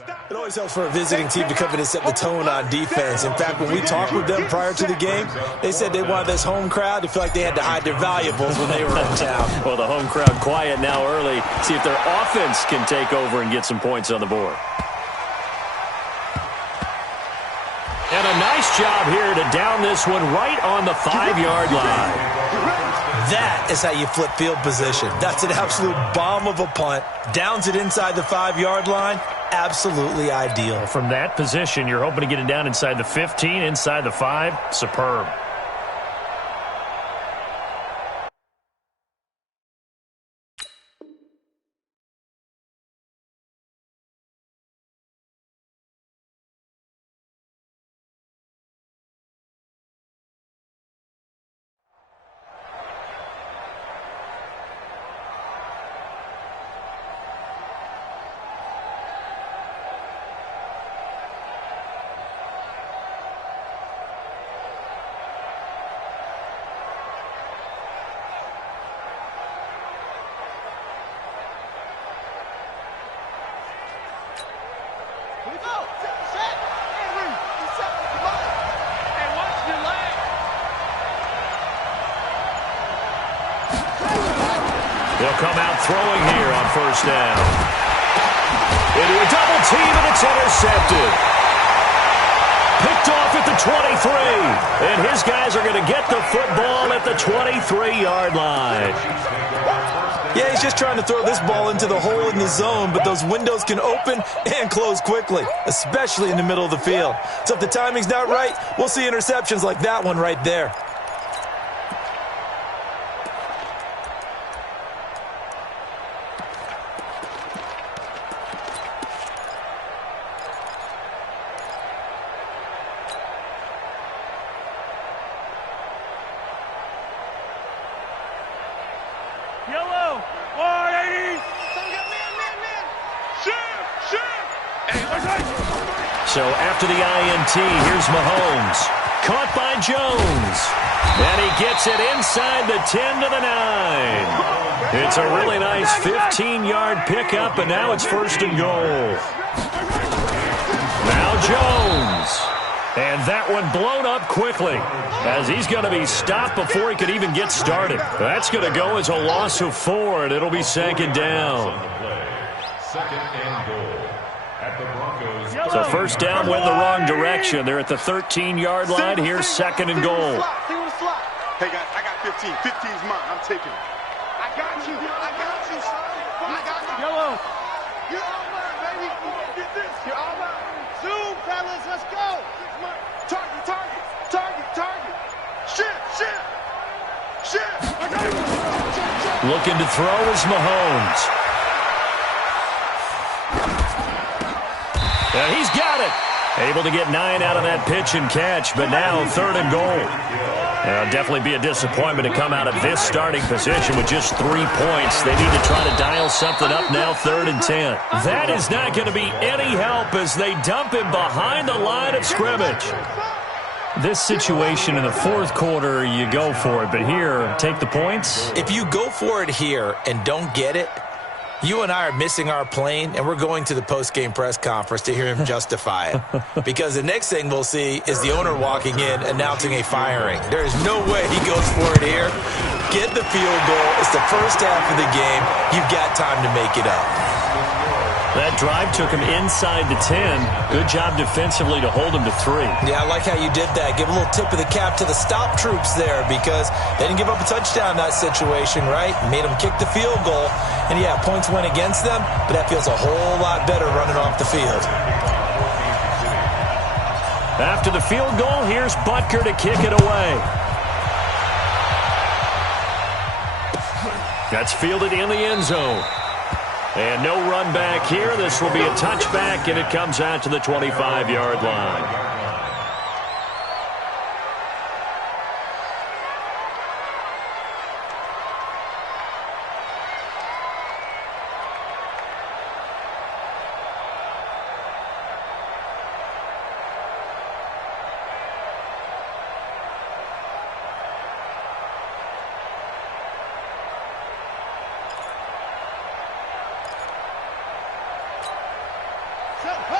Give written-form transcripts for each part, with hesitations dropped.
It always helps for a visiting team to come in and set the tone on defense. In fact, when we talked with them prior to the game, they said they wanted this home crowd to feel like they had to hide their valuables when they were in town. Well, the home crowd quiet now early. See if their offense can take over and get some points on the board. And a nice job here to down this one right on the 5-yard line. That is how you flip field position. That's an absolute bomb of a punt. Downs it inside the 5-yard line. Absolutely ideal. From that position, you're hoping to get it down inside the 15, inside the 5. Superb. They'll come out throwing here on first down. Into a double team, and it's intercepted. Picked off at the 23. And his guys are going to get the football at the 23-yard line. Yeah, he's just trying to throw this ball into the hole in the zone, but those windows can open and close quickly, especially in the middle of the field. So if the timing's not right, we'll see interceptions like that one right there. So after the INT, here's Mahomes. Caught by Jones. And he gets it inside the 10 to the 9. It's a really nice 15-yard pickup, and now it's first and goal. Now Jones. And that one blown up quickly, as he's going to be stopped before he could even get started. That's going to go as a loss of 4, and it'll be second down. Second and goal. So first down went the wrong direction. They're at the 13-yard line. Here's second and goal. Hey, guys, I got 15. 15's mine. I'm taking it. I got you. I got you. I got you. Yellow. You're all mine, baby. Get this. You're all mine. Zoom, fellas. Let's go. Target, target. Target, target. Shift, shift. Shift. Looking to throw is Mahomes. And he's got it. Able to get 9 out of that pitch and catch, but now third and goal. It'll definitely be a disappointment to come out of this starting position with just 3 points. They need to try to dial something up now, third and 10. That is not going to be any help as they dump him behind the line of scrimmage. This situation in the fourth quarter, you go for it, but here, take the points. If you go for it here and don't get it, you and I are missing our plane, and we're going to the post-game press conference to hear him justify it. Because the next thing we'll see is the owner walking in announcing a firing. There is no way he goes for it here. Get the field goal. It's the first half of the game. You've got time to make it up. That drive took him inside the 10. Good job defensively to hold him to 3. Yeah, I like how you did that. Give a little tip of the cap to the stop troops there because they didn't give up a touchdown in that situation, right? Made them kick the field goal. And, yeah, points went against them, but that feels a whole lot better running off the field. After the field goal, here's Butker to kick it away. That's fielded in the end zone. And no run back here. This will be a touchback, and it comes out to the 25-yard line.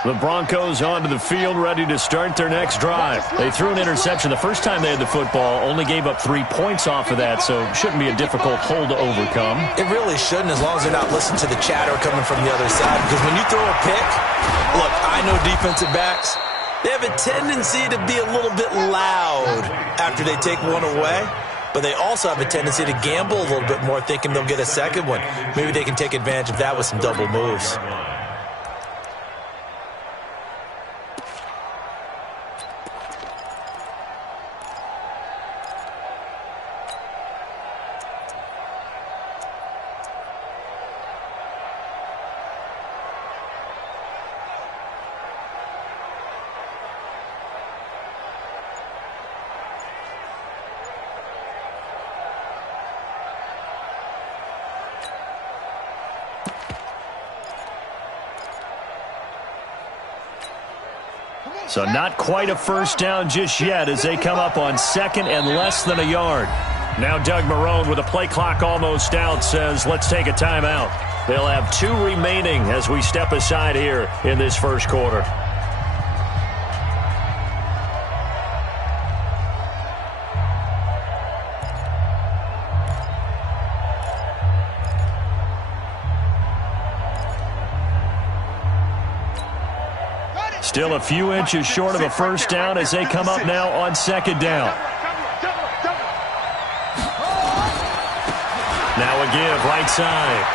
The Broncos onto the field, ready to start their next drive. They threw an interception the first time they had the football, only gave up 3 points off of that, so it shouldn't be a difficult hole to overcome. It really shouldn't, as long as they're not listening to the chatter coming from the other side. Because when you throw a pick, look, I know defensive backs, they have a tendency to be a little bit loud after they take one away. But they also have a tendency to gamble a little bit more, thinking they'll get a second one. Maybe they can take advantage of that with some double moves. So not quite a first down just yet as they come up on second and less than a yard. Now Doug Marrone, with a play clock almost out, says let's take a timeout. They'll have 2 remaining as we step aside here in this first quarter. Still a few inches short of a first down as they come up now on second down. Now a give right side.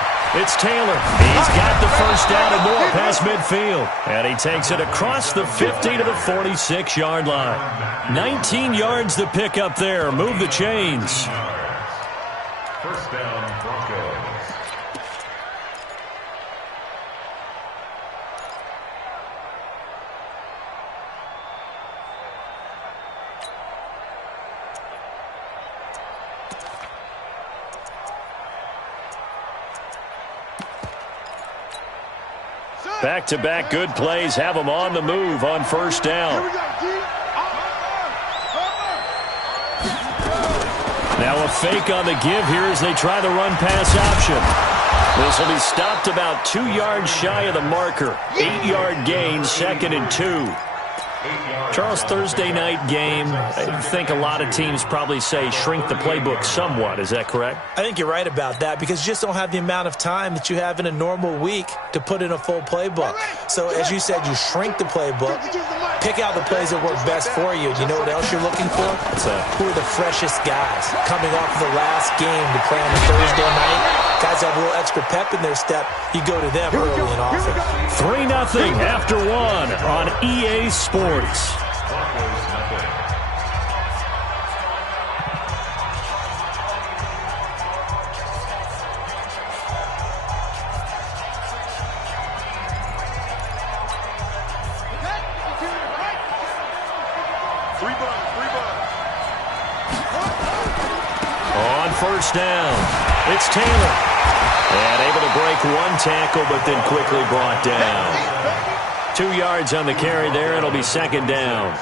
It's Taylor. He's got the first down and more past midfield. And he takes it across the 50 to the 46-yard line. 19 yards to pick up there. Move the chains. First down, Broncos. Back-to-back good plays have them on the move on first down. Now a fake on the give here as they try the run-pass option. This will be stopped about 2 yards shy of the marker. 8-yard gain, 2nd and 2. Charles, Thursday night game, I think a lot of teams probably say shrink the playbook somewhat. Is that correct? I think you're right about that because you just don't have the amount of time that you have in a normal week to put in a full playbook. So as you said, you shrink the playbook, pick out the plays that work best for you. You know what else you're looking for? Who are the freshest guys coming off of the last game to play on a Thursday night? Guys have a little extra pep in their step. You go to them early and often. 3-0 after 1 on EA Sports. On first down, it's Taylor. And able to break 1 tackle, but then quickly brought down. 2 yards on the carry there. It'll be 2nd down.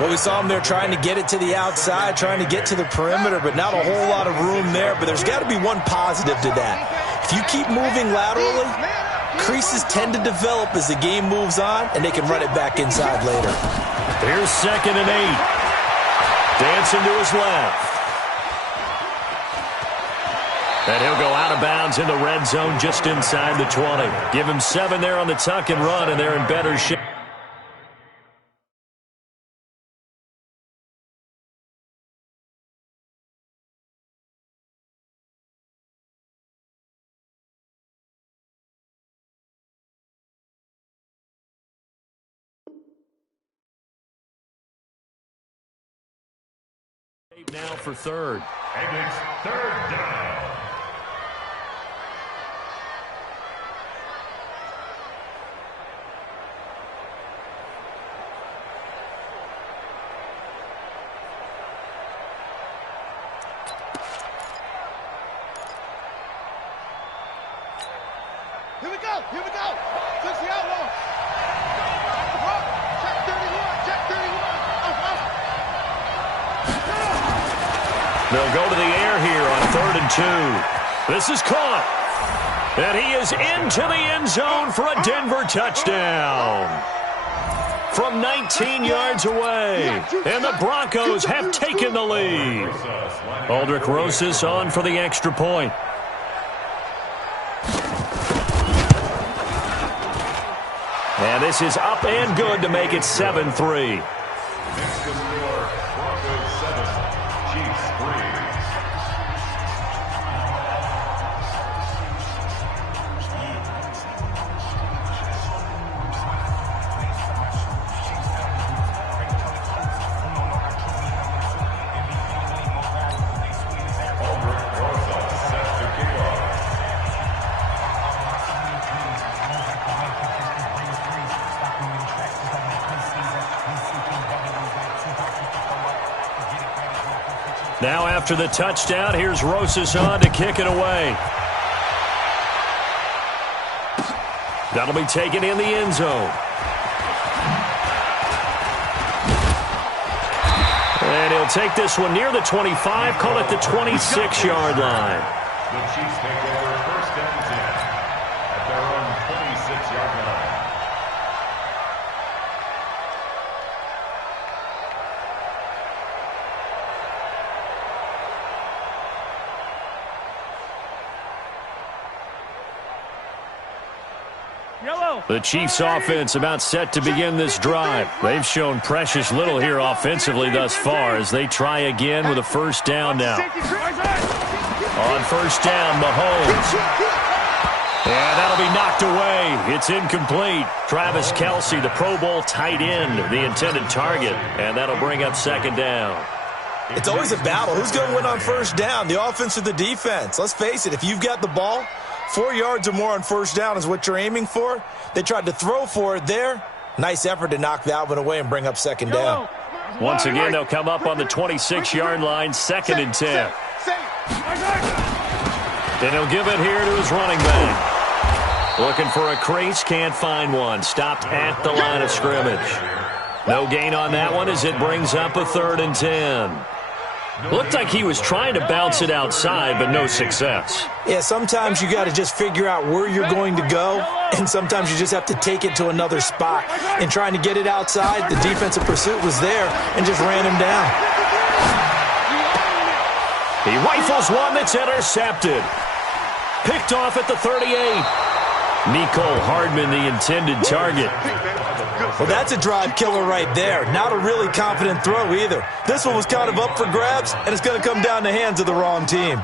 Well, we saw him there trying to get it to the outside, trying to get to the perimeter, but not a whole lot of room there. But there's got to be one positive to that. If you keep moving laterally, creases tend to develop as the game moves on, and they can run it back inside later. Here's 2nd and 8. Dancing to his left. And he'll go out of bounds in the red zone just inside the 20. Give him 7 there on the tuck and run, and they're in better shape. Now for third. And it's 3rd down. Here we go. Here we go. Touch the outlaw. Check 31. Check 31. They'll go to the air here on 3rd and 2. This is caught. And he is into the end zone for a Denver touchdown. From 19 yards away, and the Broncos have taken the lead. Aldrich Rosas on for the extra point. And this is up and good to make it 7-3. Next to score, Broncos 7, Chiefs 3. Now after the touchdown, here's Rosas on to kick it away. That'll be taken in the end zone. And he'll take this one near the 25, call it the 26-yard line. The Chiefs take over first and 10 at their own 26-yard line. The Chiefs offense about set to begin this drive. They've shown precious little here offensively thus far as they try again with a first down now. On first down, Mahomes. And that'll be knocked away. It's incomplete. Travis Kelce, the Pro Bowl tight end, the intended target. And that'll bring up second down. It's always a battle. Who's going to win on first down, the offense or the defense? Let's face it, if you've got the ball, 4 yards or more on first down is what you're aiming for. They tried to throw for it there. Nice effort to knock that one away and bring up second down. Once again, they'll come up on the 26-yard line, second and 10. And he'll give it here to his running back. Looking for a crease, can't find one. Stopped at the line of scrimmage. No gain on that one as it brings up a third and 10. Looked like he was trying to bounce it outside, but no success. Yeah, sometimes you got to just figure out where you're going to go, and sometimes you just have to take it to another spot. And trying to get it outside, the defensive pursuit was there and just ran him down. He rifles one that's intercepted. Picked off at the 38. Mecole Hardman, the intended target. Well, that's a drive killer right there. Not a really confident throw either. This one was kind of up for grabs, and it's going to come down the hands of the wrong team.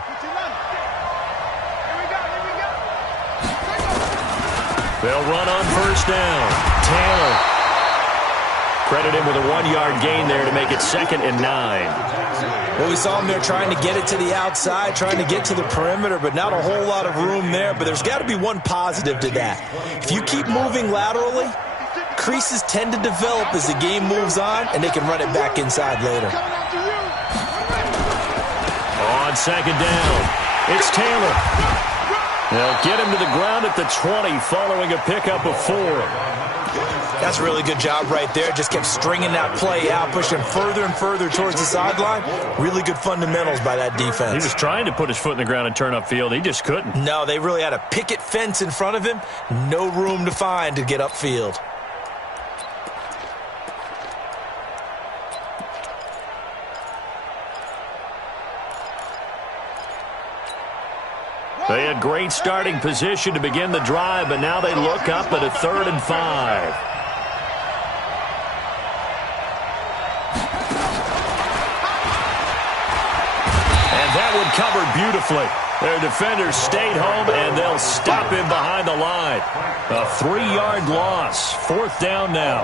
They'll run on first down. Taylor. Credit him with a 1-yard gain there to make it second and 9. Well, we saw him there trying to get it to the outside, trying to get to the perimeter, but not a whole lot of room there. But there's got to be one positive to that. If you keep moving laterally, creases tend to develop as the game moves on, and they can run it back inside later. On second down, it's Taylor. They'll get him to the ground at the 20 following a pickup of 4. That's a really good job right there. Just kept stringing that play out, pushing further and further towards the sideline. Really good fundamentals by that defense. He was trying to put his foot in the ground and turn upfield. He just couldn't. No, they really had a picket fence in front of him. No room to find to get upfield. They had great starting position to begin the drive, but now they look up at a 3rd and 5. Covered beautifully. Their defenders stayed home, and they'll stop him behind the line. A 3-yard loss. 4th down now.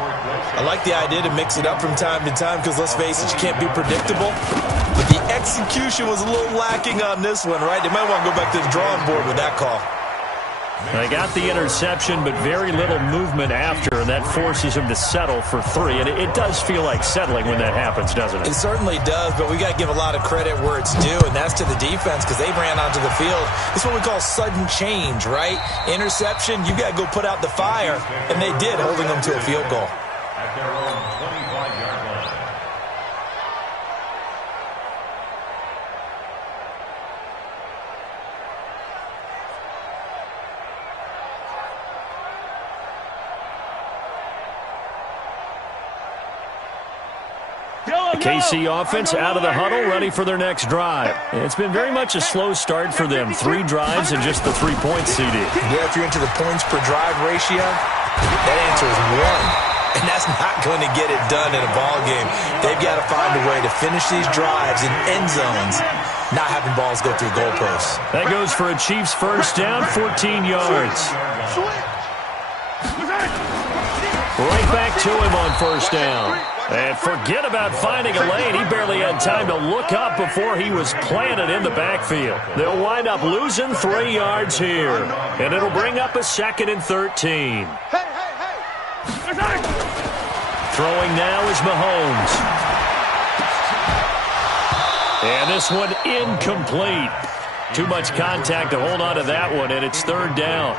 I like the idea to mix it up from time to time because, let's face it, you can't be predictable. But the execution was a little lacking on this one, right? They might want to go back to the drawing board with that call. They got the interception, but very little movement after, and that forces him to settle for 3. And it does feel like settling when that happens, doesn't it? It certainly does, but we got to give a lot of credit where it's due, and that's to the defense because they ran onto the field. This is what we call sudden change, right? Interception, you got to go put out the fire, and they did, holding them to a field goal. At their own 25-yard line. The KC offense out of the huddle, ready for their next drive. It's been very much a slow start for them. 3 drives and just the 3 points, CD. Yeah, if you're into the points per drive ratio, that answer is 1. And that's not going to get it done in a ball game. They've got to find a way to finish these drives in end zones, not having balls go through goalposts. That goes for a Chiefs first down, 14 yards. Right back to him on first down. And forget about finding a lane. He barely had time to look up before he was planted in the backfield. They'll wind up losing 3 yards here. And it'll bring up a 2nd and 13. Throwing now is Mahomes. And this one incomplete. Too much contact to hold on to that one, and it's 3rd down.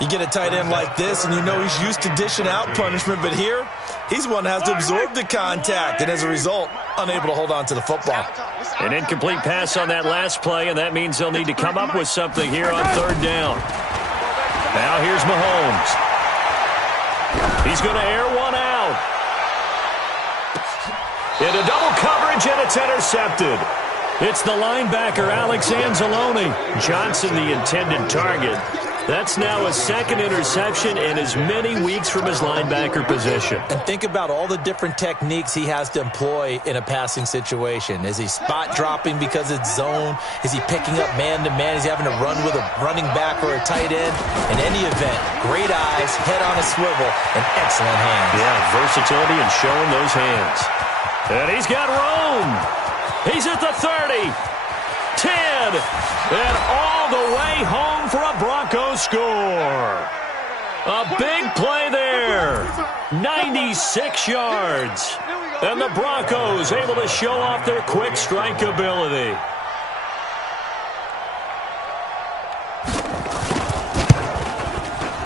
You get a tight end like this, and you know he's used to dishing out punishment, but here, he's one that has to absorb the contact, and as a result, unable to hold on to the football. An incomplete pass on that last play, and that means they'll need to come up with something here on 3rd down. Now here's Mahomes. He's going to air one out. Into double coverage, and it's intercepted. It's the linebacker, Alex Anzalone. Johnson, the intended target. That's now a 2nd interception in as many weeks from his linebacker position. And think about all the different techniques he has to employ in a passing situation. Is he spot dropping because it's zone? Is he picking up man-to-man? Is he having to run with a running back or a tight end? In any event, great eyes, head on a swivel, and excellent hands. Yeah, versatility and showing those hands. And he's got room. He's at the 30. 10, and all the way home for a Broncos score. A big play there. 96 yards. And the Broncos able to show off their quick strike ability.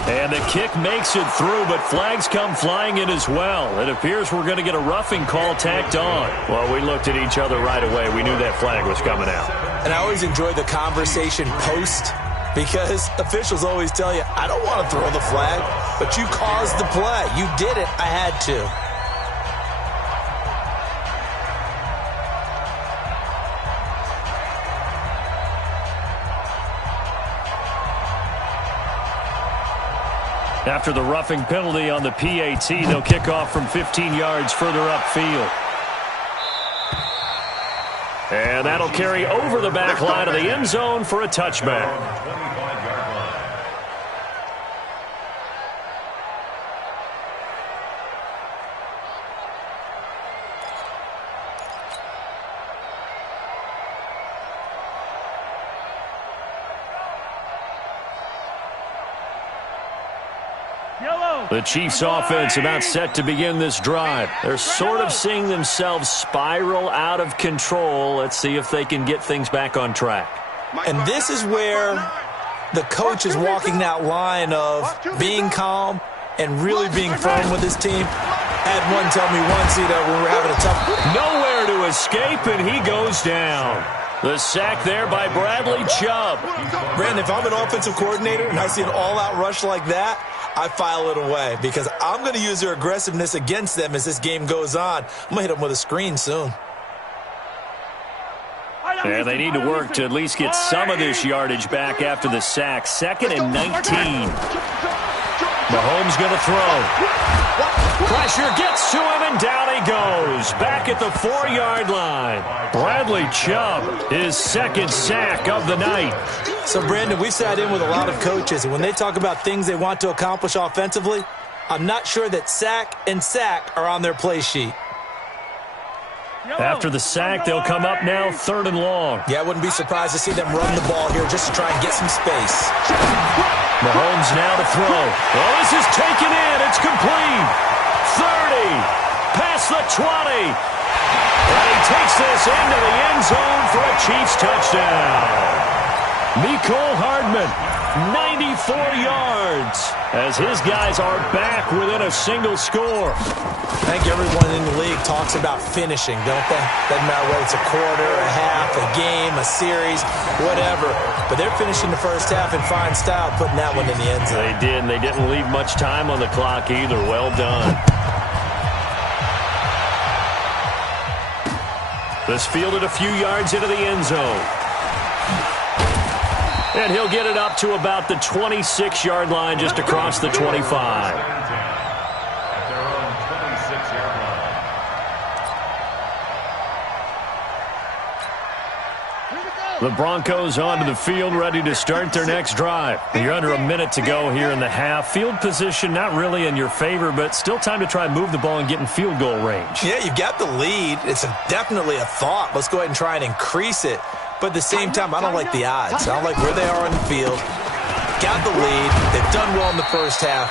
And the kick makes it through, but flags come flying in as well. It appears we're going to get a roughing call tacked on. Well, we looked at each other right away. We knew that flag was coming out. And I always enjoy the conversation post because officials always tell you, I don't want to throw the flag, but you caused the play. You did it. I had to. After the roughing penalty on the PAT, they'll kick off from 15 yards further upfield. And that'll carry over the back line of the end zone for a touchback. The Chiefs offense about set to begin this drive. They're sort of seeing themselves spiral out of control. Let's see if they can get things back on track. And this is where the coach is walking that line of being calm and really being firm with his team. I had one tell me once, when we were having a tough... Nowhere to escape, and he goes down. The sack there by Bradley Chubb. Brandon, if I'm an offensive coordinator and I see an all-out rush like that, I file it away because I'm going to use their aggressiveness against them as this game goes on. I'm going to hit them with a screen soon. And they need to work to at least get some of this yardage back after the sack. 2nd and 19. Mahomes going to throw. Pressure gets to him, and down he goes. Back at the 4-yard line. Bradley Chubb, his 2nd sack of the night. So, Brandon, we've sat in with a lot of coaches, and when they talk about things they want to accomplish offensively, I'm not sure that sack and sack are on their play sheet. After the sack, they'll come up now 3rd and long. Yeah, I wouldn't be surprised to see them run the ball here just to try and get some space. Mahomes now to throw. Oh, this is taken in. It's complete. 30. Past the 20. And he takes this into the end zone for a Chiefs touchdown. Mecole Hardman, 94 yards, as his guys are back within a single score. I think everyone in the league talks about finishing, don't they? Doesn't matter whether it's a quarter, a half, a game, a series, whatever. But they're finishing the first half in fine style, putting that one in the end zone. They did, and they didn't leave much time on the clock either. Well done. This fielded a few yards into the end zone. And he'll get it up to about the 26-yard line, just across the 25. At their own 26-yard line. The Broncos onto the field, ready to start their next drive. You're under a minute to go here in the half. Field position not really in your favor, but still time to try and move the ball and get in field goal range. Yeah, you've got the lead. It's definitely a thought. Let's go ahead and try and increase it. But at the same time, I don't like the odds. I don't like where they are on the field. Got the lead. They've done well in the first half.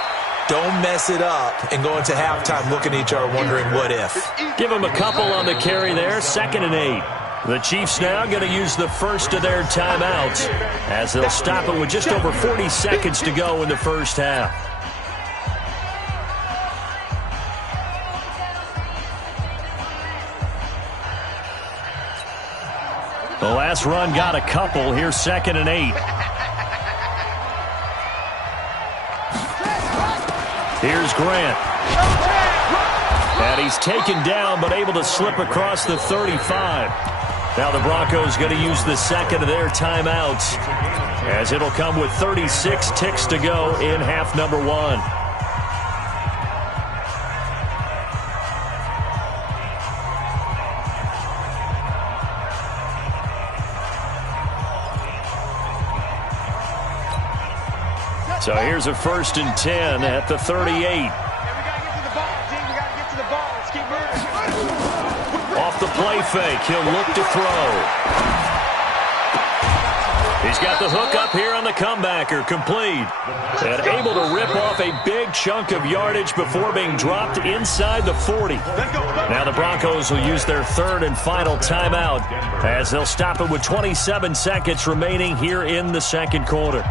Don't mess it up and go into halftime looking at each other wondering what if. Give them a couple on the carry there. 2nd and 8. The Chiefs now going to use the first of their timeouts as they'll stop it with just over 40 seconds to go in the first half. The last run got a couple. Here's 2nd and 8. Here's Grant. And he's taken down but able to slip across the 35. Now the Broncos going to use the second of their timeouts as it'll come with 36 ticks to go in half number 1. So here's a 1st and 10 at the 38. Off the play fake, he'll look to throw. He's got the hook up here on the comebacker, complete. And able to rip off a big chunk of yardage before being dropped inside the 40. Now the Broncos will use their 3rd and final timeout as they'll stop it with 27 seconds remaining here in the 2nd quarter.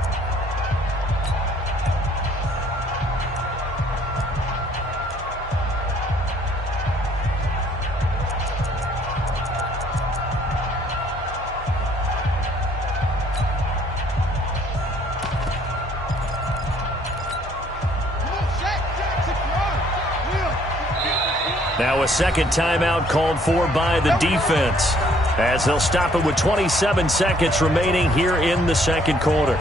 Now a second timeout called for by the defense as they'll stop it with 27 seconds remaining here in the 2nd quarter.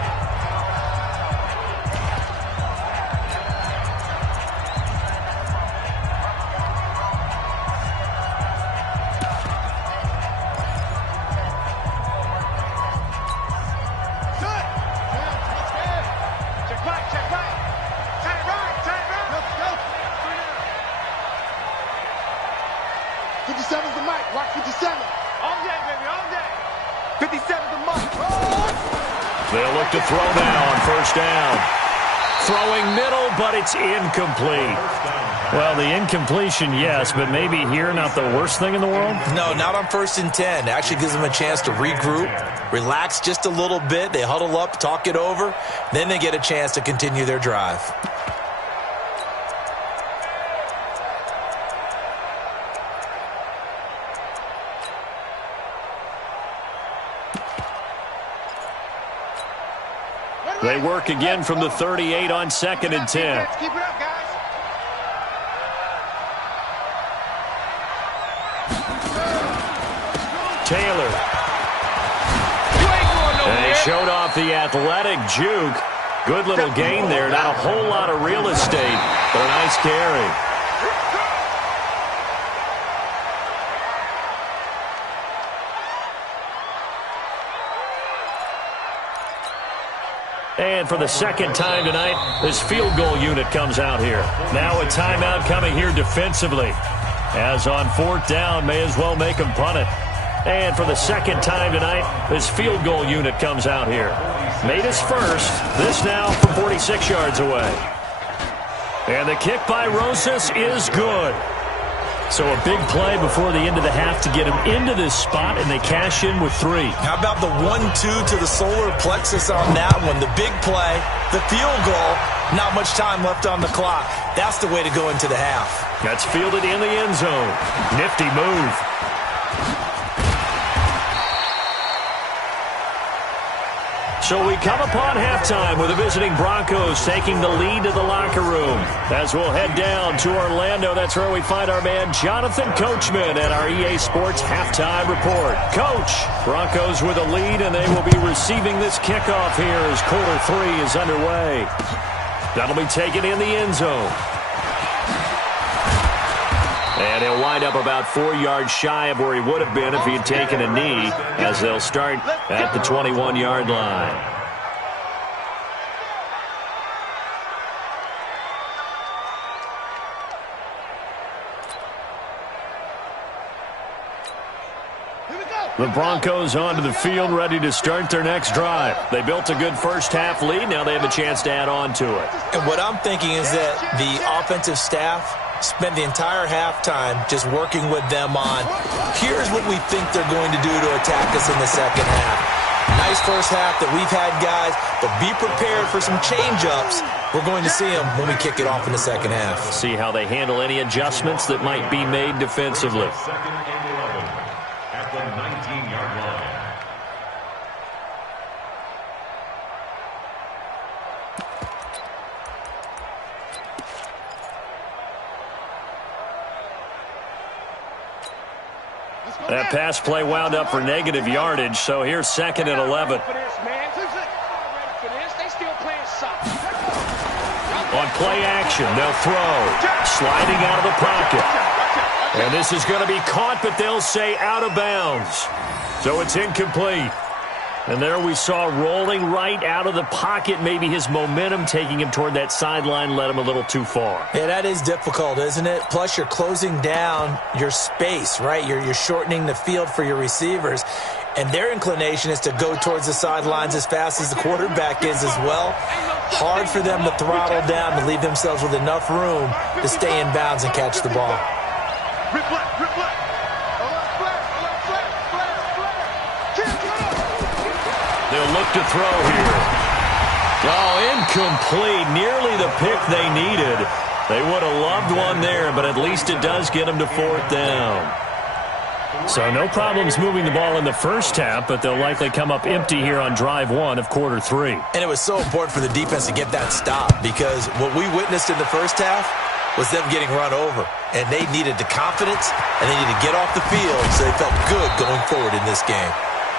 They'll look to throw now on 1st down. Throwing middle, but it's incomplete. Well, the incompletion, yes, but maybe here not the worst thing in the world? No, not on 1st and 10. It actually gives them a chance to regroup, relax just a little bit. They huddle up, talk it over. Then they get a chance to continue their drive. They work again from the 38 on 2nd and 10. Keep it up, guys. Taylor. And he showed off the athletic juke. Good little gain there. Not a whole lot of real estate, but a nice carry. And for the 2nd time tonight, this field goal unit comes out here. Now a timeout coming here defensively. As on 4th down, may as well make them punt it. And for the 2nd time tonight, this field goal unit comes out here. Made his first. This now from 46 yards away. And the kick by Rosas is good. So a big play before the end of the half to get him into this spot, and they cash in with 3. How about the 1-2 to the solar plexus on that one? The big play, the field goal, not much time left on the clock. That's the way to go into the half. That's fielded in the end zone. Nifty move. So we come upon halftime with the visiting Broncos taking the lead to the locker room. As we'll head down to Orlando, that's where we find our man Jonathan Coachman at our EA Sports Halftime Report. Coach, Broncos with a lead, and they will be receiving this kickoff here as quarter 3 is underway. That'll be taken in the end zone. And he'll wind up about 4 yards shy of where he would have been if he had taken a knee, as they'll start at the 21-yard line. The Broncos onto the field, ready to start their next drive. They built a good first-half lead. Now they have a chance to add on to it. And what I'm thinking is that the offensive staff spent the entire halftime just working with them on, here's what we think they're going to do to attack us in the second half. Nice first half that we've had, guys, but be prepared for some change-ups. We're going to see them when we kick it off in the second half. See how they handle any adjustments that might be made defensively. Second and 11 at the 19-yard line. That pass play wound up for negative yardage, so here's second and 11. On play action, they'll throw. Sliding out of the pocket. And this is going to be caught, but they'll say out of bounds. So it's incomplete. And there we saw rolling right out of the pocket. Maybe his momentum taking him toward that sideline led him a little too far. Yeah, that is difficult, isn't it? Plus, you're closing down your space, right? You're shortening the field for your receivers. And their inclination is to go towards the sidelines as fast as the quarterback is as well. Hard for them to throttle down to leave themselves with enough room to stay in bounds and catch the ball. They'll look to throw here. Oh, incomplete. Nearly the pick they needed. They would have loved one there, but at least it does get them to fourth down. So no problems moving the ball in the first half, but they'll likely come up empty here on drive 1 of quarter 3. And it was so important for the defense to get that stop, because what we witnessed in the first half was them getting run over. And they needed the confidence, and they needed to get off the field so they felt good going forward in this game.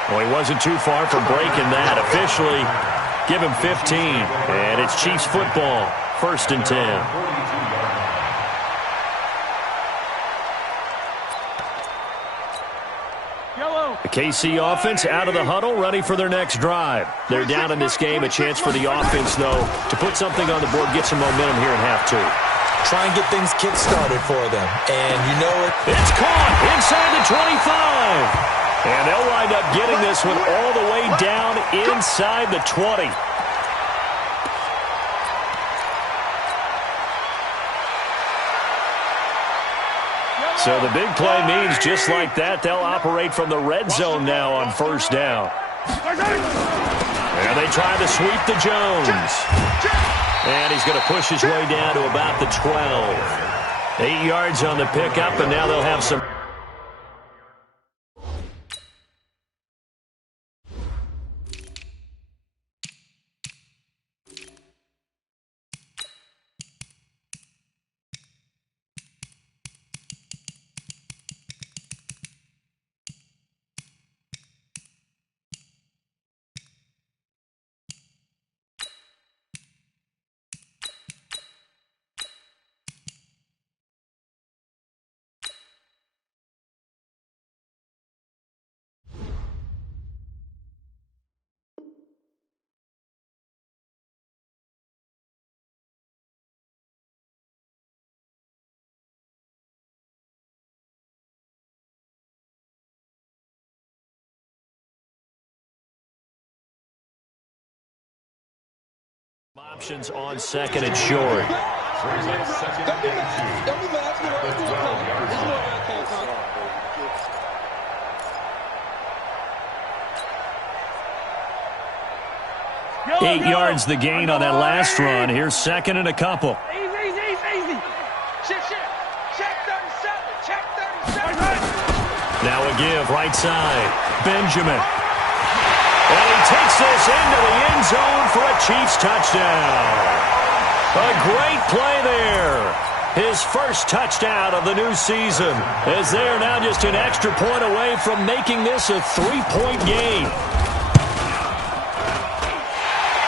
Well, he wasn't too far from breaking that. Officially, give him 15. And it's Chiefs football, 1st and 10. The KC offense out of the huddle, ready for their next drive. They're down in this game. A chance for the offense, though, to put something on the board, get some momentum here in half 2. Try and get things kick-started for them. And you know it. It's caught inside the 25. And they'll wind up getting this one all the way down inside the 20. So the big play means just like that, they'll operate from the red zone now on first down. And they try to sweep the Jones. And he's going to push his way down to about the 12. 8 yards on the pickup, and now they'll have some. Options on second and short. Eight yards the gain on that last run. Here's second and a couple. Easy. Check 37. Check 37. Now a give right side. Benjamin. And he takes this into the end zone for a Chiefs touchdown. A great play there. His first touchdown of the new season, as they are now just an extra point away from making this a 3-point game.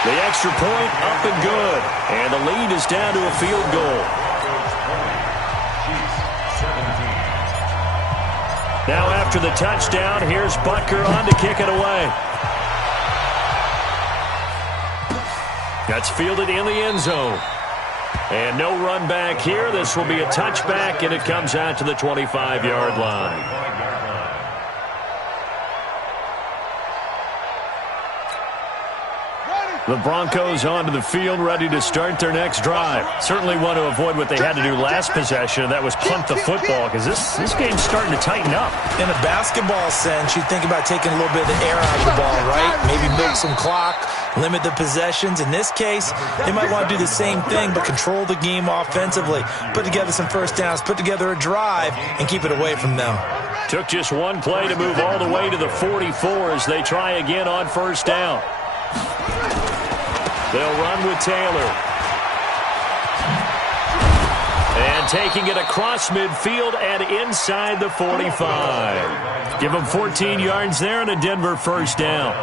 The extra point up and good, and the lead is down to a field goal. Now after the touchdown, here's Butker on to kick it away. That's fielded in the end zone. And no run back here. This will be a touchback, and it comes out to the 25-yard line. The Broncos onto the field, ready to start their next drive. Certainly want to avoid what they had to do last possession, and that was punt the football, because this game's starting to tighten up. In a basketball sense, you think about taking a little bit of the air out of the ball, right? Maybe milk some clock, limit the possessions. In this case, they might want to do the same thing, but control the game offensively. Put together some first downs, put together a drive, and keep it away from them. Took just one play to move all the way to the 44 as they try again on first down. They'll run with Taylor. And taking it across midfield and inside the 45. Give them 14 yards there and a Denver first down.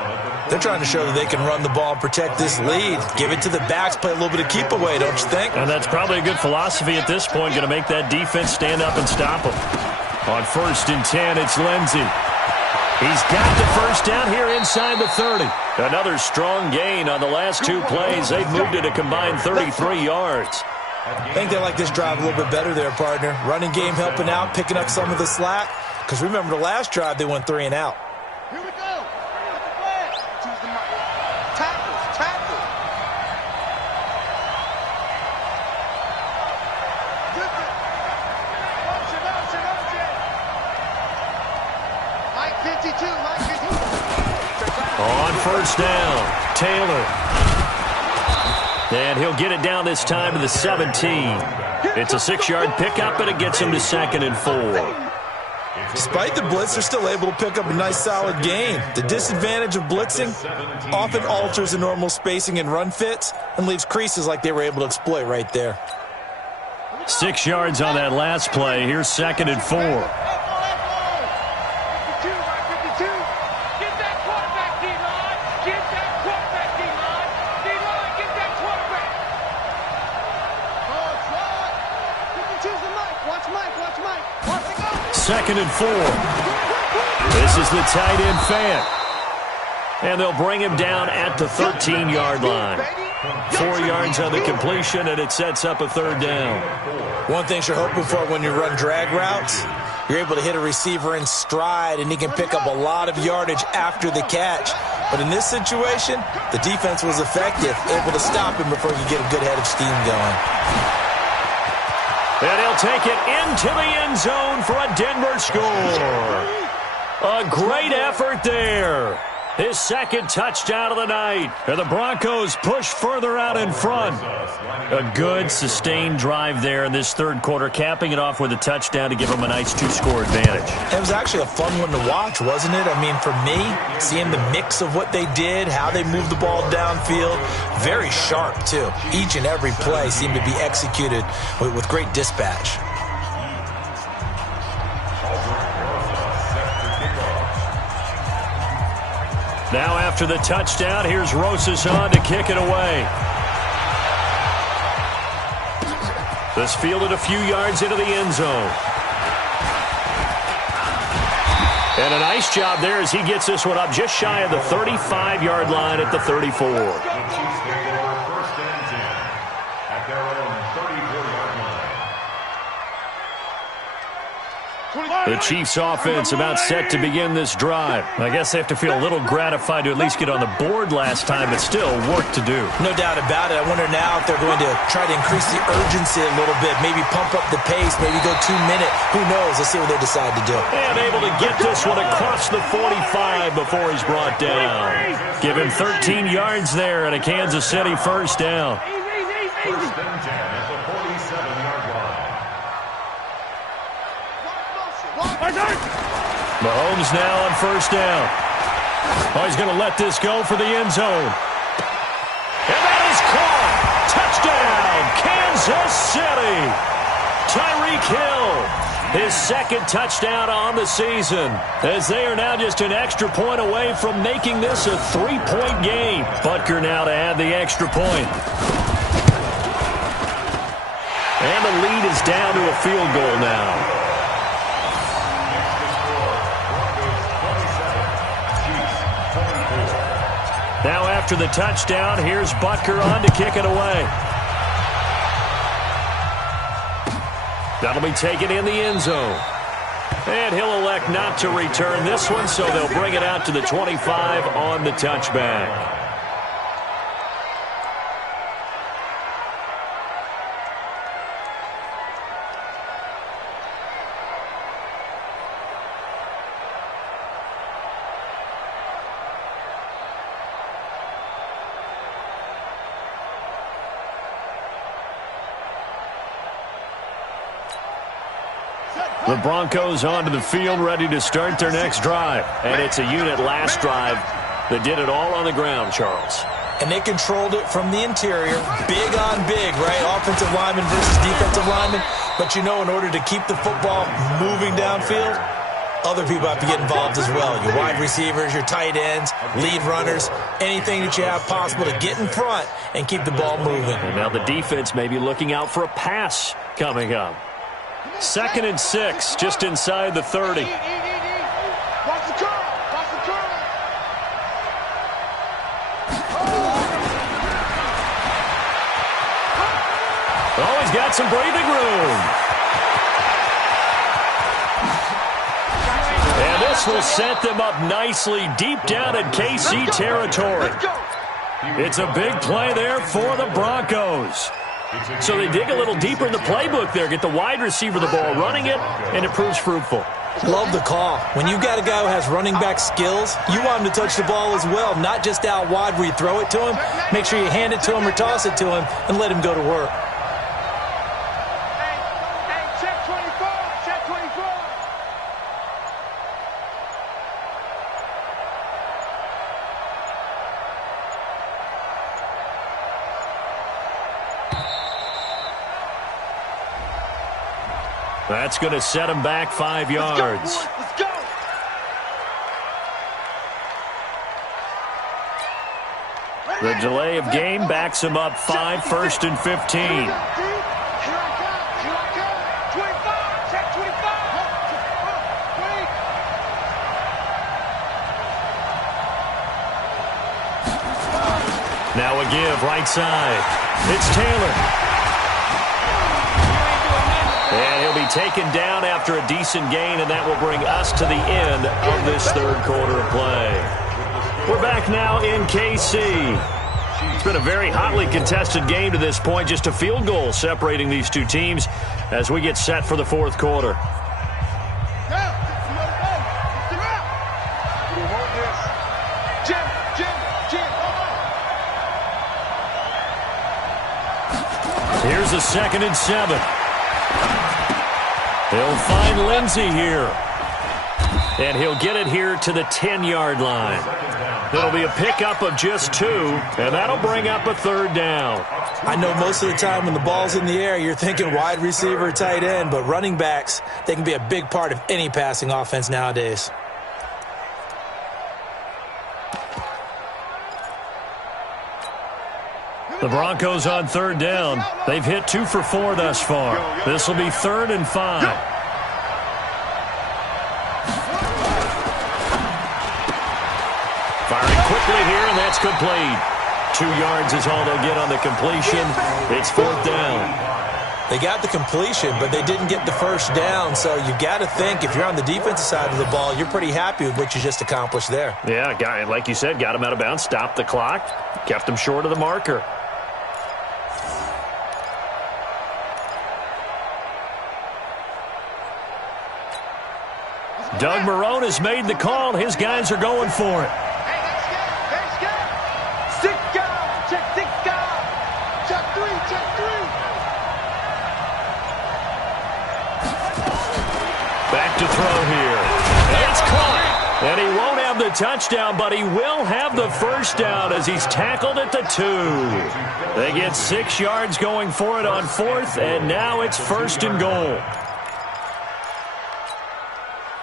They're trying to show that they can run the ball and protect this lead. Give it to the backs, play a little bit of keep away, don't you think? And that's probably a good philosophy at this point, going to make that defense stand up and stop them. On 1st and 10, it's Lindsey. He's got the first down here inside the 30. Another strong gain on the last two plays. They've moved it a combined 33 yards. I think they like this drive a little bit better there, partner. Running game helping out, picking up some of the slack. Because remember the last drive, they went 3 and out. Here we go. Choose the mark. Tackles. Mike 52. On first down, Taylor. And he'll get it down this time to the 17. It's a 6-yard pickup, and it gets him to 2nd and 4. Despite the blitz, they're still able to pick up a nice, solid gain. The disadvantage of blitzing often alters the normal spacing and run fits and leaves creases like they were able to exploit right there. 6 yards on that last play. Here's 2nd and 4. Second and 4. This is the tight end Fant. And they'll bring him down at the 13-yard line. 4 yards on the completion, and it sets up a 3rd down. One thing you're hoping for when you run drag routes, you're able to hit a receiver in stride, and he can pick up a lot of yardage after the catch. But in this situation, the defense was effective, able to stop him before you get a good head of steam going. And he'll take it into the end zone for a Denver score. A great effort there. His 2nd touchdown of the night. And the Broncos push further out in front. A good, sustained drive there in this 3rd quarter, capping it off with a touchdown to give them a nice 2-score advantage. It was actually a fun one to watch, wasn't it? I mean, for me, seeing the mix of what they did, how they moved the ball downfield, very sharp, too. Each and every play seemed to be executed with great dispatch. Now after the touchdown, here's Rosas on to kick it away. This fielded a few yards into the end zone. And a nice job there as he gets this one up just shy of the 35-yard line at the 34. The Chiefs offense about set to begin this drive. I guess they have to feel a little gratified to at least get on the board last time, but still work to do. No doubt about it. I wonder now if they're going to try to increase the urgency a little bit, maybe pump up the pace, maybe go 2-minute. Who knows? Let's see what they decide to do. And able to get this one across the 45 before he's brought down. Give him 13 yards there and a Kansas City first down. First and 10 at the 47-yard line. Mahomes now on first down. Oh, he's going to let this go for the end zone. And that is caught. Touchdown, Kansas City. Tyreek Hill, his second touchdown on the season, as they are now just an extra point away from making this a 3-point game. Butker now to add the extra point. And the lead is down to a field goal now. Now after the touchdown, here's Butker on to kick it away. That'll be taken in the end zone. And he'll elect not to return this one, so they'll bring it out to the 25 on the touchback. The Broncos onto the field, ready to start their next drive. And it's a unit last drive that did it all on the ground, Charles. And they controlled it from the interior, big on big, right? Offensive lineman versus defensive lineman. But, you know, in order to keep the football moving downfield, other people have to get involved as well. Your wide receivers, your tight ends, lead runners, anything that you have possible to get in front and keep the ball moving. And now the defense may be looking out for a pass coming up. 2nd and 6, just inside the 30. Watch the curl. Watch the curl. Oh, he's got some breathing room. And this will set them up nicely deep down in KC territory. It's a big play there for the Broncos. So they dig a little deeper in the playbook there, get the wide receiver the ball, running it, and it proves fruitful. Love the call. When you've got a guy who has running back skills, you want him to touch the ball as well, not just out wide where you throw it to him. Make sure you hand it to him or toss it to him and let him go to work. Hey, check 24. Check 24. That's going to set him back 5 yards. Let's go. The delay of game backs him up 5, 1st and 15. Here I come. 25. Check 25. Now a give, right side. It's Taylor. And he'll be taken down after a decent gain, and that will bring us to the end of this 3rd quarter of play. We're back now in KC. It's been a very hotly contested game to this point, just a field goal separating these two teams as we get set for the 4th quarter. Here's a 2nd and 7. He'll find Lindsey here. And he'll get it here to the 10-yard line. That'll be a pickup of just 2, and that'll bring up a 3rd down. I know most of the time when the ball's in the air, you're thinking wide receiver, tight end, but running backs, they can be a big part of any passing offense nowadays. The Broncos on 3rd down. They've hit 2 for 4 thus far. This will be 3rd and 5. Firing quickly here, and that's complete. 2 yards is all they'll get on the completion. It's 4th down. They got the completion, but they didn't get the 1st down, so you got to think if you're on the defensive side of the ball, you're pretty happy with what you just accomplished there. Yeah, like you said, got him out of bounds, stopped the clock, kept him short of the marker. Doug Marrone has made the call. His guys are going for it. Back to throw here. And it's caught. And he won't have the touchdown, but he will have the first down as he's tackled at the 2. They get 6 yards going for it on 4th, and now it's 1st and goal.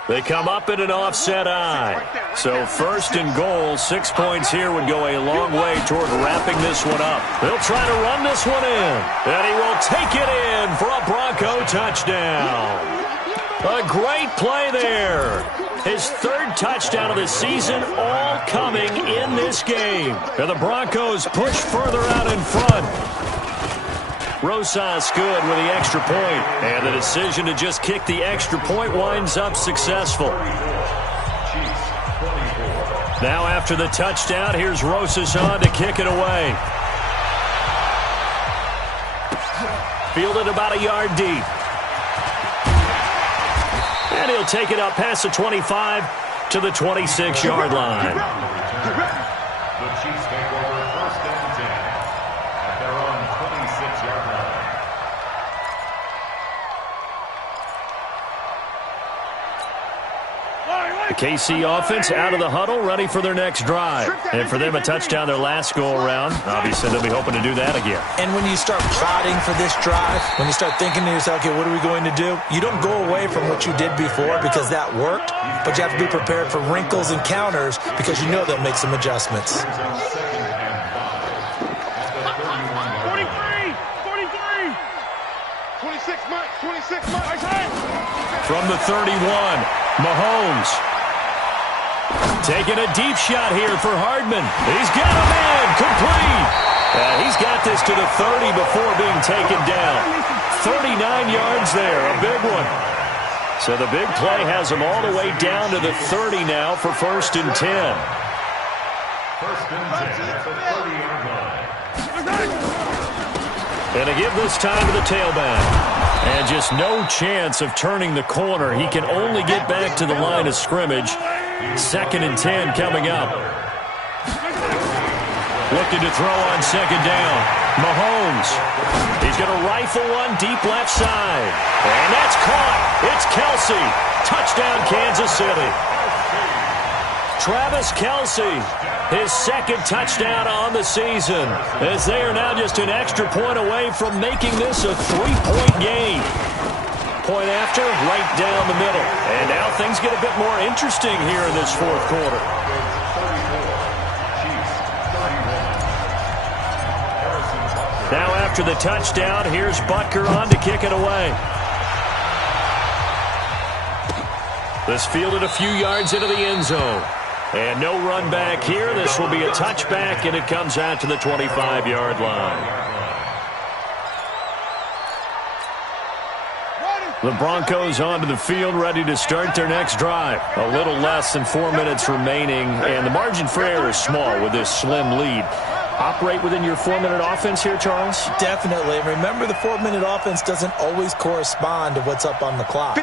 They come up in an offset eye. So 1st and goal, 6 points here would go a long way toward wrapping this one up. They'll try to run this one in, and he will take it in for a Bronco touchdown. A great play there. His 3rd touchdown of the season, all coming in this game. And the Broncos push further out in front. Rosas good with the extra point, and the decision to just kick the extra point winds up successful. Now after the touchdown, here's Rosas on to kick it away. Fielded about a yard deep. And he'll take it up past the 25 to the 26-yard line. The Chiefs take over 1st and 10 at their own 26-yard line. The KC offense out of the huddle, ready for their next drive. And for them, a touchdown their last go-around. Obviously, they'll be hoping to do that again. And when you start plotting for this drive, when you start thinking to yourself, okay, what are we going to do? You don't go away from what you did before because that worked, but you have to be prepared for wrinkles and counters because you know they'll make some adjustments. 43, 43. 26 months, 26 months. From the 31, Mahomes. Taking a deep shot here for Hardman. He's got him in, complete. He's got this to the 30 before being taken down. 39 yards there, a big one. So the big play has him all the way down to the 30 now for 1st and 10. 1st and 10 at the 30-yard line. And they give this time to the tailback. And just no chance of turning the corner. He can only get back to the line of scrimmage. 2nd and 10 coming up. Looking to throw on 2nd down. Mahomes. He's going to rifle one deep left side. And that's caught. It's Kelsey. Touchdown, Kansas City. Travis Kelsey, his 2nd touchdown on the season, as they are now just an extra point away from making this a 3-point game. Point after, right down the middle. And now things get a bit more interesting here in this 4th quarter. Now after the touchdown, here's Butker on to kick it away. This fielded a few yards into the end zone. And no run back here. This will be a touchback, and it comes out to the 25-yard line. The Broncos onto the field, ready to start their next drive. A little less than 4 minutes remaining, and the margin for error is small with this slim lead. Operate within your 4-minute offense here, Charles? Definitely. Remember, the 4-minute offense doesn't always correspond to what's up on the clock.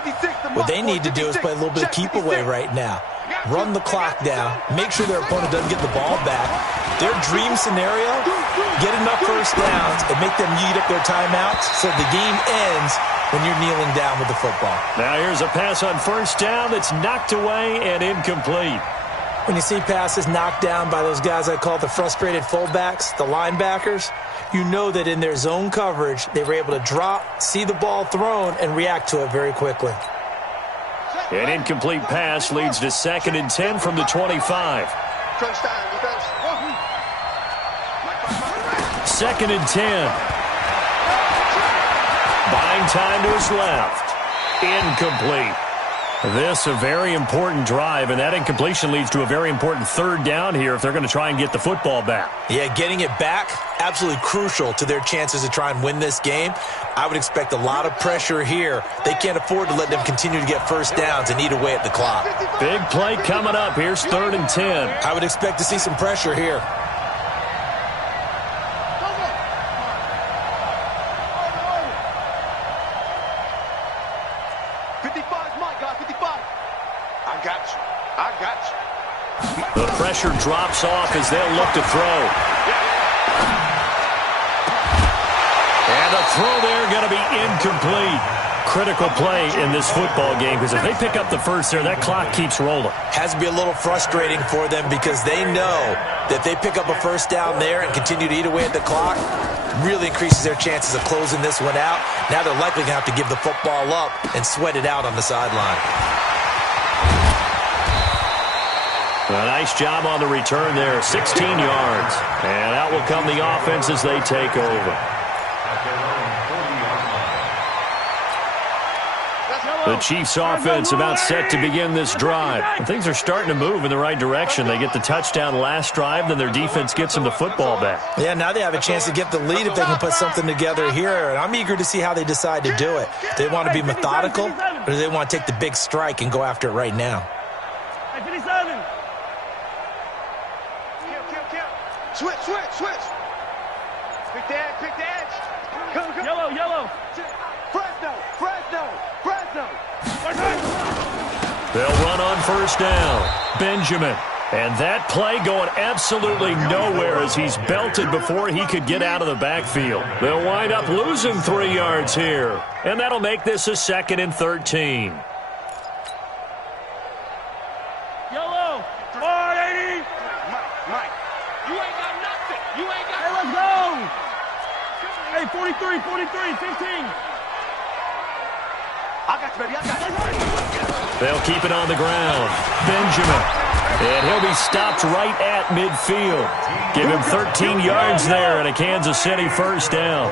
What they need to do is play a little bit of keep away right now. Run the clock down. Make sure their opponent doesn't get the ball back. Their dream scenario, get enough first downs and make them eat up their timeouts so the game ends when you're kneeling down with the football. Now here's a pass on 1st down that's knocked away and incomplete. When you see passes knocked down by those guys I call the frustrated fullbacks, the linebackers, you know that in their zone coverage, they were able to drop, see the ball thrown, and react to it very quickly. An incomplete pass leads to 2nd and 10 from the 25. 2nd and 10. Buying time to his left. Incomplete. This a very important drive, and that incompletion leads to a very important 3rd down here if they're going to try and get the football back. Yeah, getting it back, absolutely crucial to their chances to try and win this game. I would expect a lot of pressure here. They can't afford to let them continue to get first downs and eat away at the clock. Big play coming up. Here's 3rd and 10. I would expect to see some pressure here. The pressure drops off as they'll look to throw. And the throw there going to be incomplete. critical play in this football game because if they pick up the first there, that clock keeps rolling. Has to be a little frustrating for them because they know that they pick up a first down there and continue to eat away at the clock, really increases their chances of closing this one out. Now they're likely going to have to give the football up and sweat it out on the sideline. A nice job on the return there, 16 yards. And out will come the offense as they take over. The Chiefs offense about set to begin this drive. And things are starting to move in the right direction. They get the touchdown last drive, then their defense gets them the football back. Yeah, now they have a chance to get the lead if they can put something together here. And I'm eager to see how they decide to do it. Do they want to be methodical, or do they want to take the big strike and go after it right now? Switch. Quick the edge. Come. Yellow. Fresno. They'll run on first down. Benjamin. And that play going absolutely nowhere as he's belted before he could get out of the backfield. They'll wind up losing 3 yards here. And that'll make this a 2nd and 13. Yellow. 480. Mike. You ain't got nothing. Hey, let's go. Hey, 43, 15. I got you, baby. They'll keep it on the ground. Benjamin. And he'll be stopped right at midfield. Give him 13 yards there and a Kansas City first down.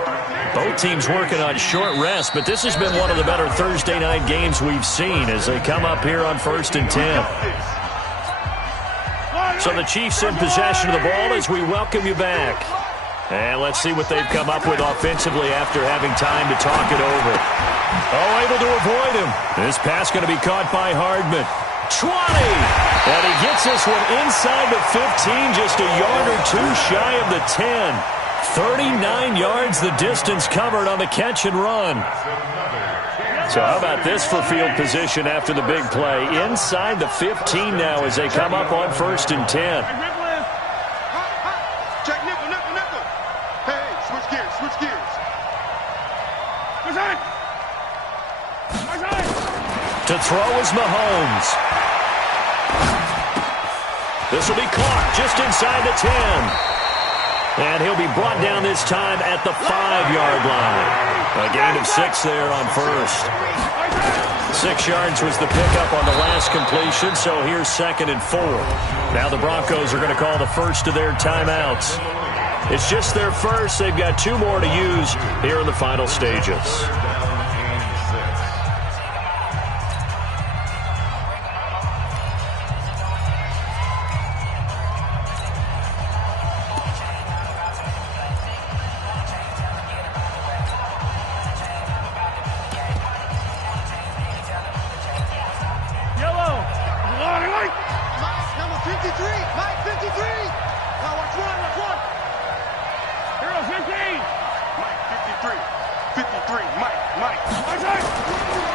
Both teams working on short rest, but this has been one of the better Thursday night games we've seen as they come up here on 1st and 10. So the Chiefs in possession of the ball as we welcome you back. And let's see what they've come up with offensively after having time to talk it over. Oh, able to avoid him. This pass going to be caught by Hardman. 20! And he gets this one inside the 15, just a yard or two shy of the 10. 39 yards the distance covered on the catch and run. So how about this for field position after the big play? Inside the 15 now as they come up on 1st and 10. Check nickel. Hey, switch gears. To throw is Mahomes. This will be caught just inside the 10. And he'll be brought down this time at the 5-yard line. A gain of 6 there on first. 6 yards was the pickup on the last completion, so here's 2nd and 4. Now the Broncos are going to call the first of their timeouts. It's just their first. They've got 2 more to use here in the final stages.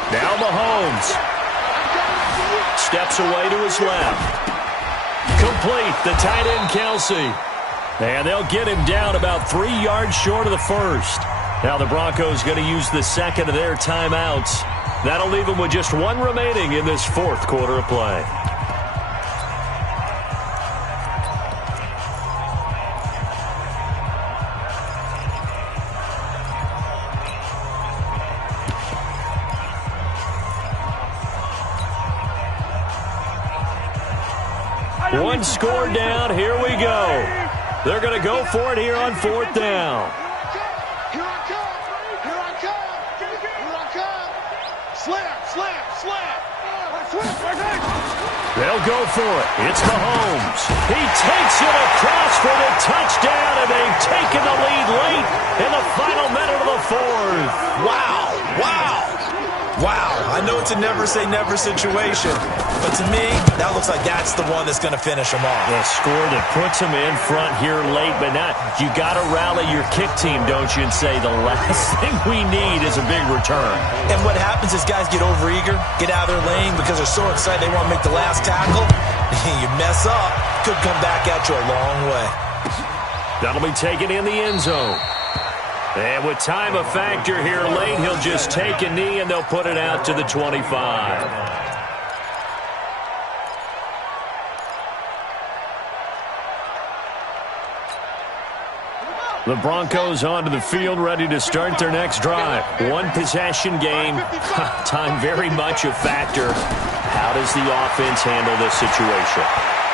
Now Mahomes steps away to his left. Complete, the tight end Kelsey. And they'll get him down about 3 yards short of the first. Now the Broncos going to use the 2nd of their timeouts. That'll leave them with just 1 remaining in this 4th quarter of play. One score down. Here we go. They're going to go for it here on 4th down. Here I come. Slam. They'll go for it. It's Mahomes. He takes it across for the touchdown, and they've taken the lead late in the final minute of the 4th. Wow. I know it's a never-say-never situation, but to me, that looks like that's the one that's going to finish them off. The score that puts them in front here late, but not. You got to rally your kick team, don't you, and say the last thing we need is a big return. And what happens is guys get overeager, get out of their lane because they're so excited they want to make the last tackle. You mess up, could come back at you a long way. That'll be taken in the end zone. And with time a factor here late, he'll just take a knee and they'll put it out to the 25. The Broncos onto the field, ready to start their next drive. One possession game. Time very much a factor. How does the offense handle this situation?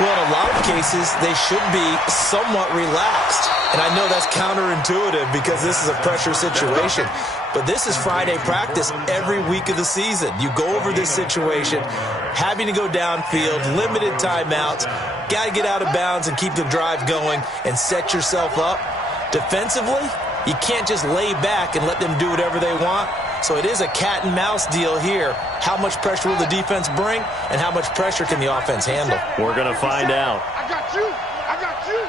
Well, in a lot of cases, they should be somewhat relaxed. And I know that's counterintuitive because this is a pressure situation. But this is Friday practice every week of the season. You go over this situation, having to go downfield, limited timeouts, got to get out of bounds and keep the drive going and set yourself up. Defensively, you can't just lay back and let them do whatever they want. So it is a cat and mouse deal here. How much pressure will the defense bring, and how much pressure can the offense handle? We're going to find out. I got you. I got you.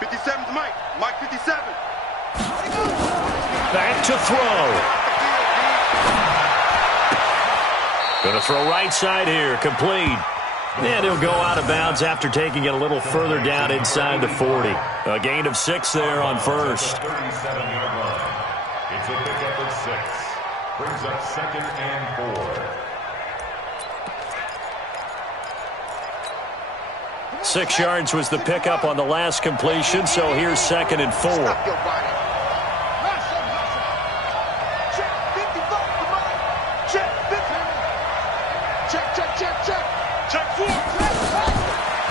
57's Mike. Mike 57. Back to throw. Going to throw right side here. Complete. And he'll go out of bounds after taking it a little further down inside the 40. A gain of 6 there on first. 37-yard line. It's a pickup of 6. Brings up 2nd and 4. 6 yards was the pickup on the last completion, so here's 2nd and 4.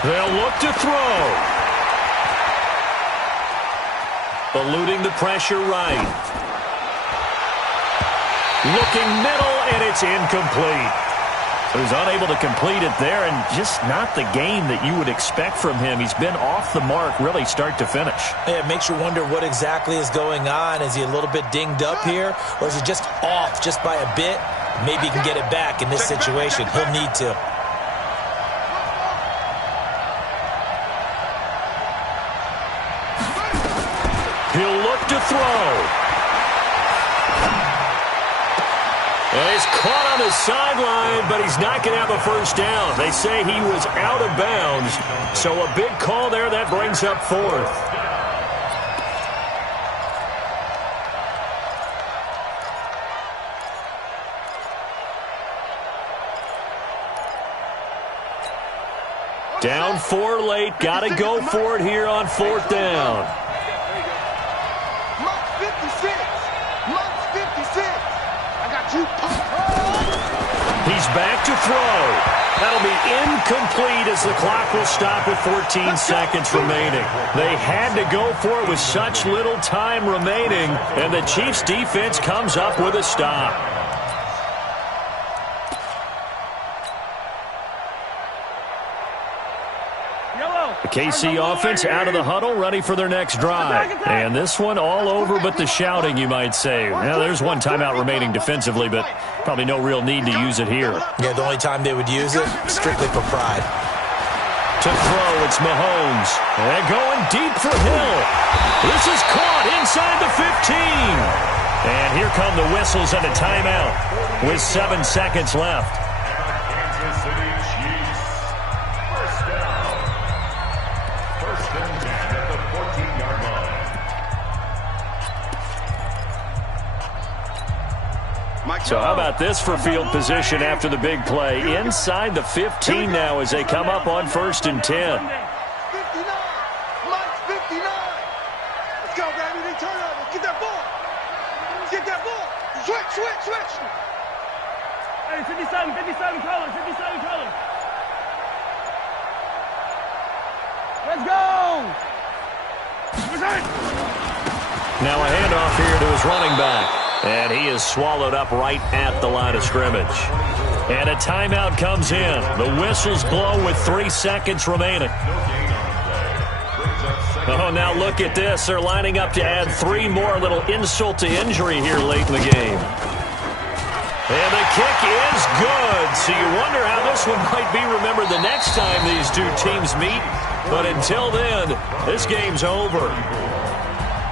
They'll look to throw. Eluding the pressure right. Looking middle, and it's incomplete. He was unable to complete it there, and just not the game that you would expect from him. He's been off the mark, really, start to finish. Yeah, it makes you wonder what exactly is going on. Is he a little bit dinged up here, or is he just off just by a bit? Maybe he can get it back in this situation. He'll need to. He'll look to throw. And he's caught on the sideline, but he's not going to have a first down. They say he was out of bounds. So a big call there. That brings up 4th. Down 4 late. Got to go for it here on 4th down. He's back to throw. That'll be incomplete as the clock will stop with 14 seconds remaining. They had to go for it with such little time remaining, and the Chiefs' defense comes up with a stop. The KC offense out of the huddle, ready for their next drive. And this one all over but the shouting, you might say. Now, there's one timeout remaining defensively, but probably no real need to use it here. Yeah, the only time they would use it, strictly for pride. To throw, it's Mahomes. And going deep for Hill. This is caught inside the 15. And here come the whistles and a timeout with 7 seconds left. Kansas City Chiefs. First down. First and 10 at the 14-yard line. So how about this for field position after the big play? Inside the 15 now as they come up on 1st and 10. 59. Mike's 59. Let's go, baby. They turn over. Get that ball. Get that ball. Switch. Hey, 57 colors. Let's go. Now a handoff here to his running back. And he is swallowed up right at the line of scrimmage. And a timeout comes in. The whistles blow with 3 seconds remaining. Oh, now look at this. They're lining up to add 3 more. A little insult to injury here late in the game. And the kick is good. So you wonder how this one might be remembered the next time these two teams meet. But until then, this game's over.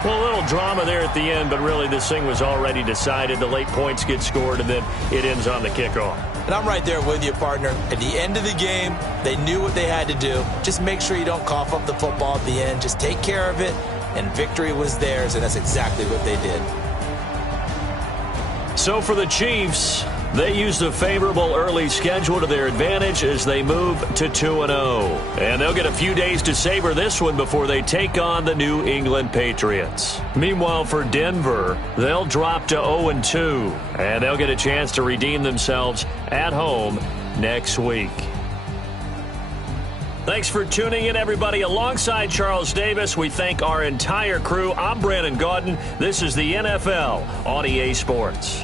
Well, a little drama there at the end, but really this thing was already decided. The late points get scored, and then it ends on the kickoff. And I'm right there with you, partner. At the end of the game, they knew what they had to do. Just make sure you don't cough up the football at the end. Just take care of it. and victory was theirs, and that's exactly what they did. So for the Chiefs, they used a favorable early schedule to their advantage as they move to 2-0. And they'll get a few days to savor this one before they take on the New England Patriots. Meanwhile, for Denver, they'll drop to 0-2, and they'll get a chance to redeem themselves at home next week. Thanks for tuning in, everybody. Alongside Charles Davis, we thank our entire crew. I'm Brandon Gaudin. This is the NFL on EA Sports.